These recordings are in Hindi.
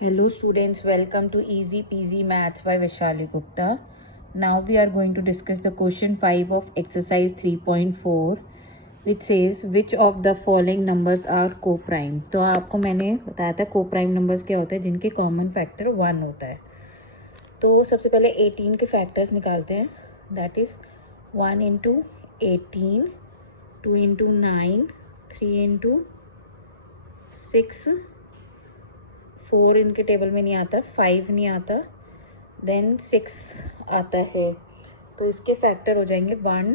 Hello students, welcome to Easy Peasy Maths by Vishali Gupta. Now we are going to discuss the question 5 of exercise 3.4 which says which of the following numbers are co-prime. तो आपको मैंने बताया था co-prime numbers क्या होते हैं जिनके common factor 1 होता है. तो सबसे पहले 18 के factors निकालते हैं. That is 1 into 18, 2 into 9, 3 into 6, 4 इनके टेबल में नहीं आता, 5 नहीं आता, देन 6 आता है. तो इसके फैक्टर हो जाएंगे 1.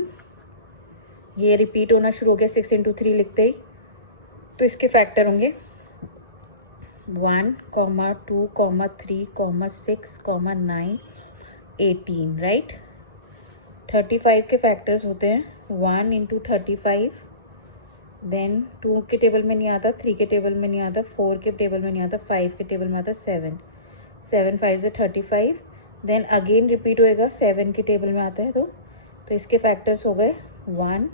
ये रिपीट होना शुरू हो गया 6 इंटू 3 लिखते ही. तो इसके फैक्टर होंगे 1, 2, 3, 6, 9, 18. राइट. 35 के फैक्टर्स होते हैं 1 इंटू 35, देन 2 के टेबल में नहीं आता, 3 के टेबल में नहीं आता, 4 के टेबल में नहीं आता, 5 के टेबल में आता, 7. 7 5 से 35. देन अगेन रिपीट होएगा 7 के टेबल में आता है. तो इसके फैक्टर्स हो गए 1,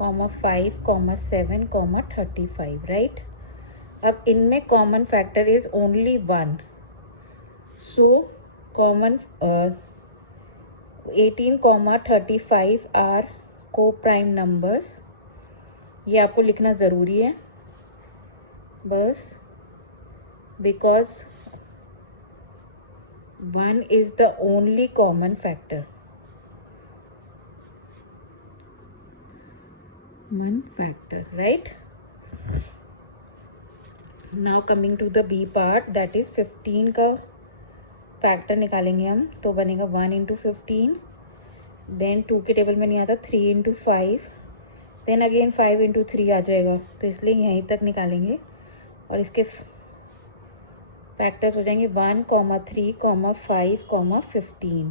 5, 7, 35. राइट. अब इनमें common factor is only 1. So common 18, 35 are coprime numbers. ये आपको लिखना ज़रूरी है बस, because 1 is the only common factor. 1 factor, right? Now coming to the B part, that is 15 का फैक्टर निकालेंगे हम. तो बनेगा 1 इंटू 15, देन 2 के टेबल में नहीं आता, 3 इंटू 5, देन अगेन 5 इंटू 3 आ जाएगा. तो इसलिए यहीं तक निकालेंगे और इसके फैक्टर्स हो जाएंगे 1, 3, 5, 15.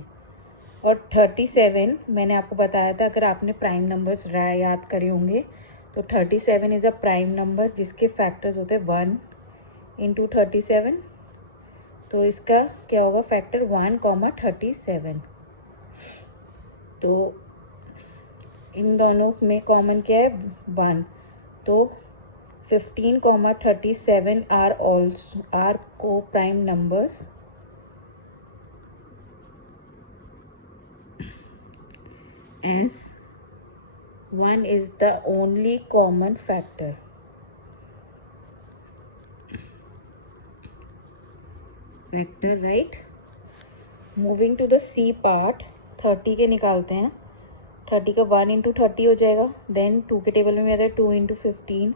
और 37 मैंने आपको बताया था, अगर आपने प्राइम नंबर्स याद करे होंगे तो 37 इज़ अ प्राइम नंबर जिसके फैक्टर्स होते हैं 1 इंटू 37. तो इसका क्या होगा फैक्टर 1, 37. तो इन दोनों में कॉमन क्या है 1. तो 15, 37 are coprime numbers as 1 is the only common factor. Right. Moving to the C part, 30 के निकालते हैं. 30 का 1 इंटू 30 हो जाएगा. देन 2 के टेबल में आता है 2 इंटू 15,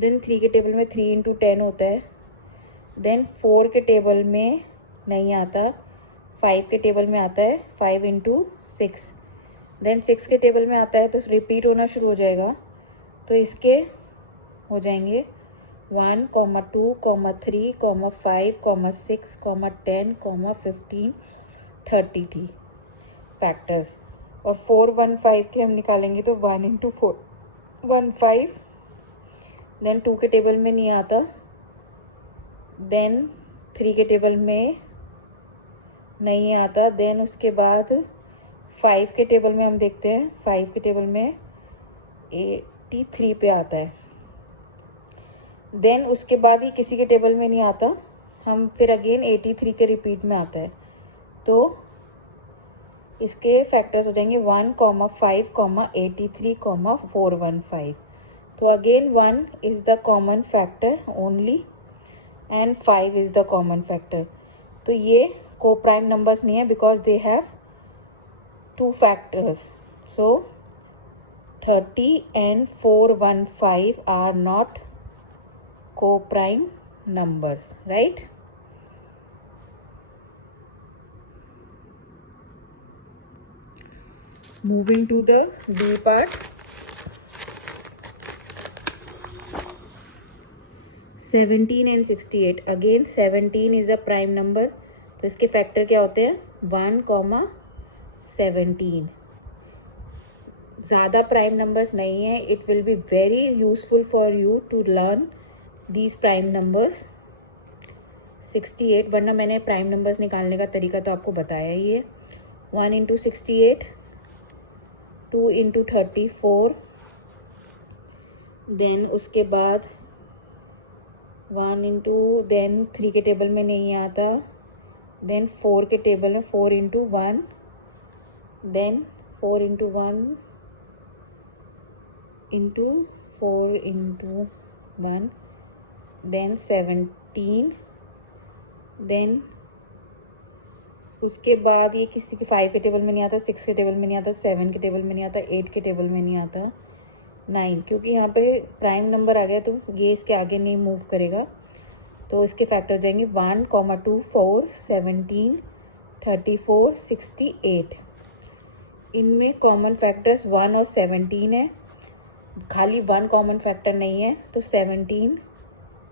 देन 3 के टेबल में 3 इंटू 10 होता है. देन 4 के टेबल में नहीं आता, 5 के टेबल में आता है 5 इंटू 6, देन 6 के टेबल में आता है. तो रिपीट होना शुरू हो जाएगा. तो इसके हो जाएंगे 1, 2, 3, 5, 6, 10, 15, 30 फैक्टर्स. और 4, 1, 5 के हम निकालेंगे तो 1 इंटू 4, 1, 5. देन 2 के टेबल में नहीं आता, देन 3 के टेबल में नहीं आता, देन उसके बाद 5 के टेबल में हम देखते हैं, 5 के टेबल में 83 पे आता है. देन उसके बाद ही किसी के टेबल में नहीं आता, हम फिर अगेन 83 के रिपीट में आता है. तो इसके फैक्टर्स हो जाएंगे 1, 5, 83, 415. तो again 1 is the common factor only and 5 is the common factor. तो ये को प्राइम नंबर्स नहीं है because they have 2 factors. So 30 and 415 are not co-prime numbers, right? Moving to the B part, 17 and 68. Again 17 is a prime number. तो इसके फैक्टर क्या होते हैं 1, 17. ज़्यादा प्राइम नंबर्स नहीं है. It will be very useful for you to learn these prime numbers. 68, वरना मैंने प्राइम नंबर्स निकालने का तरीका तो आपको बताया ही है. 1 इंटू 68, 2 इंटू 34, देन उसके बाद 1 इंटू, देन 3 के टेबल में नहीं आता, देन 4 के टेबल में 4 into 1, then 4 into 1 into 4 into 1, then 17, then उसके बाद ये किसी के 5 के टेबल में नहीं आता, 6 के टेबल में नहीं आता, 7 के टेबल में नहीं आता, 8 के टेबल में नहीं आता, 9, क्योंकि यहाँ पे प्राइम नंबर आ गया तो ये इसके आगे नहीं मूव करेगा, तो इसके फैक्टर जाएंगे 1, 2, 4, 17, 34, 68। इनमें कॉमन फैक्टर्स 1 और 17 है, खाली 1 कॉमन फैक्टर नहीं है, तो 17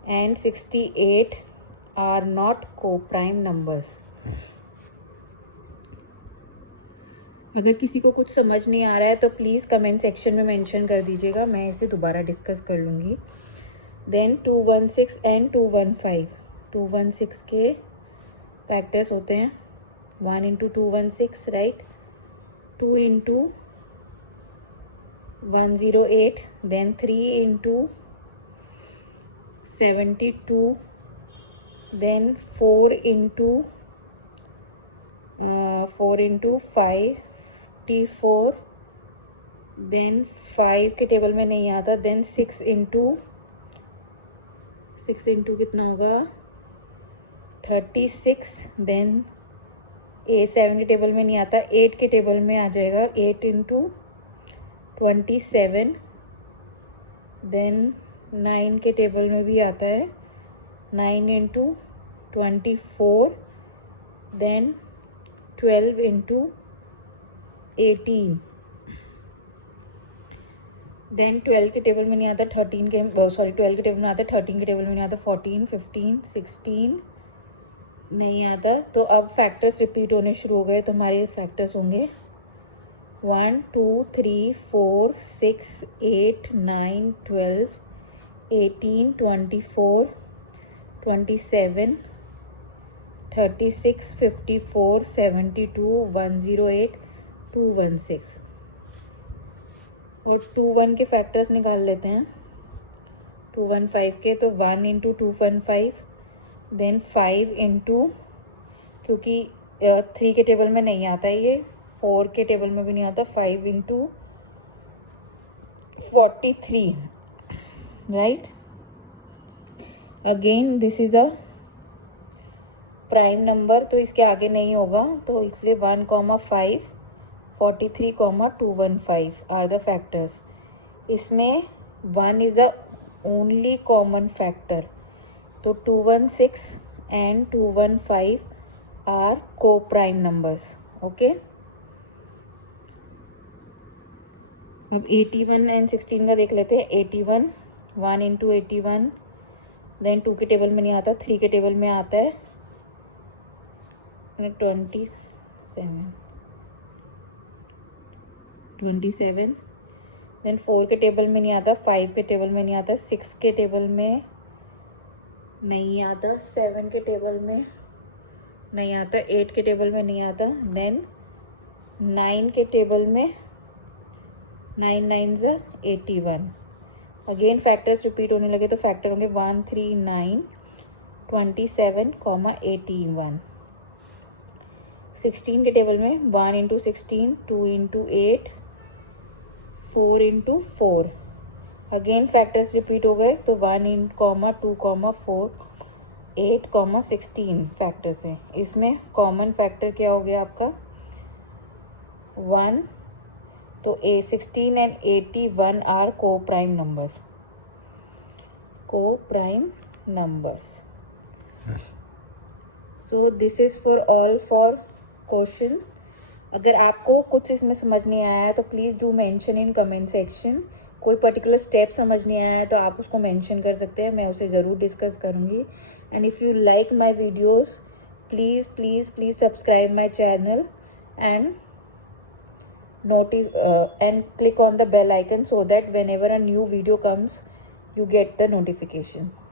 एंड 68 आर नॉट को प्राइम नंबर्स। अगर किसी को कुछ समझ नहीं आ रहा है तो प्लीज़ कमेंट सेक्शन में मेंशन कर दीजिएगा, मैं इसे दोबारा डिस्कस कर लूँगी। देन 216 एंड 215, 216 के फैक्टर्स होते हैं 1 into 216, right, 2 into 108, then 3 into 72, then 4 into 54, then 5 के टेबल में नहीं आता, देन 6 इंटू कितना होगा 36, देन 7 के टेबल में नहीं आता, 8 के टेबल में आ जाएगा 8 इंटू 27, देन 9 के टेबल में भी आता है 9 इंटू 24, देन 12 इंटू 18, देन 12 के टेबल में नहीं आता, 12 के टेबल में आता, 13 के टेबल में नहीं आता, 14, 15, 16 नहीं आता। तो अब फैक्टर्स रिपीट होने शुरू हो गए, तो हमारे फैक्टर्स होंगे 1, 2, 3, 4, 6, 8, 9, 12, 18, 24, 27, 36, 54, 72, 108, 216। और 21 के फैक्टर्स निकाल लेते हैं, 215 के, तो 1 इंटू 215, देन 5 इंटू, क्योंकि 3 के टेबल में नहीं आता है ये, 4 के टेबल में भी नहीं आता, 5 into 43, right. Again this is a prime number, तो इसके आगे नहीं होगा, तो इसलिए 1, 5, 43, 215 आर द फैक्टर्स। इसमें 1 is a only common factor, तो 216 and 215 are coprime numbers, okay. अब 81 एंड 16 का देख लेते हैं। 81, 1 इंटू 81, देन 2 के टेबल में नहीं आता, 3 के टेबल में आता है 27, देन 4 के टेबल में नहीं आता, 5 के टेबल में नहीं आता, 6 के टेबल में नहीं आता, 7 के टेबल में नहीं आता, 8 के टेबल में नहीं आता, देन 9 के टेबल में 9 9 81। अगेन फैक्टर्स रिपीट होने लगे, तो फैक्टर होंगे 1, 3, 9, 27, 81। 16 के टेबल में 1 into 16, 2 into 8, 4 into 4। Again factors repeat हो गए, तो 1 इन 2, 4, 8, 16 फैक्टर्स हैं। इसमें कॉमन फैक्टर क्या हो गया आपका 1, तो 16 and 81 are coprime numbers. So this is for all for question. अगर आपको कुछ इसमें समझ नहीं आया है तो please do mention in comment section. कोई पर्टिकुलर स्टेप समझ नहीं आया है तो आप उसको मेंशन कर सकते हैं, मैं उसे ज़रूर डिस्कस करूँगी। And if you like my videos please subscribe my channel and click on the bell icon so that whenever a new video comes you get the notification.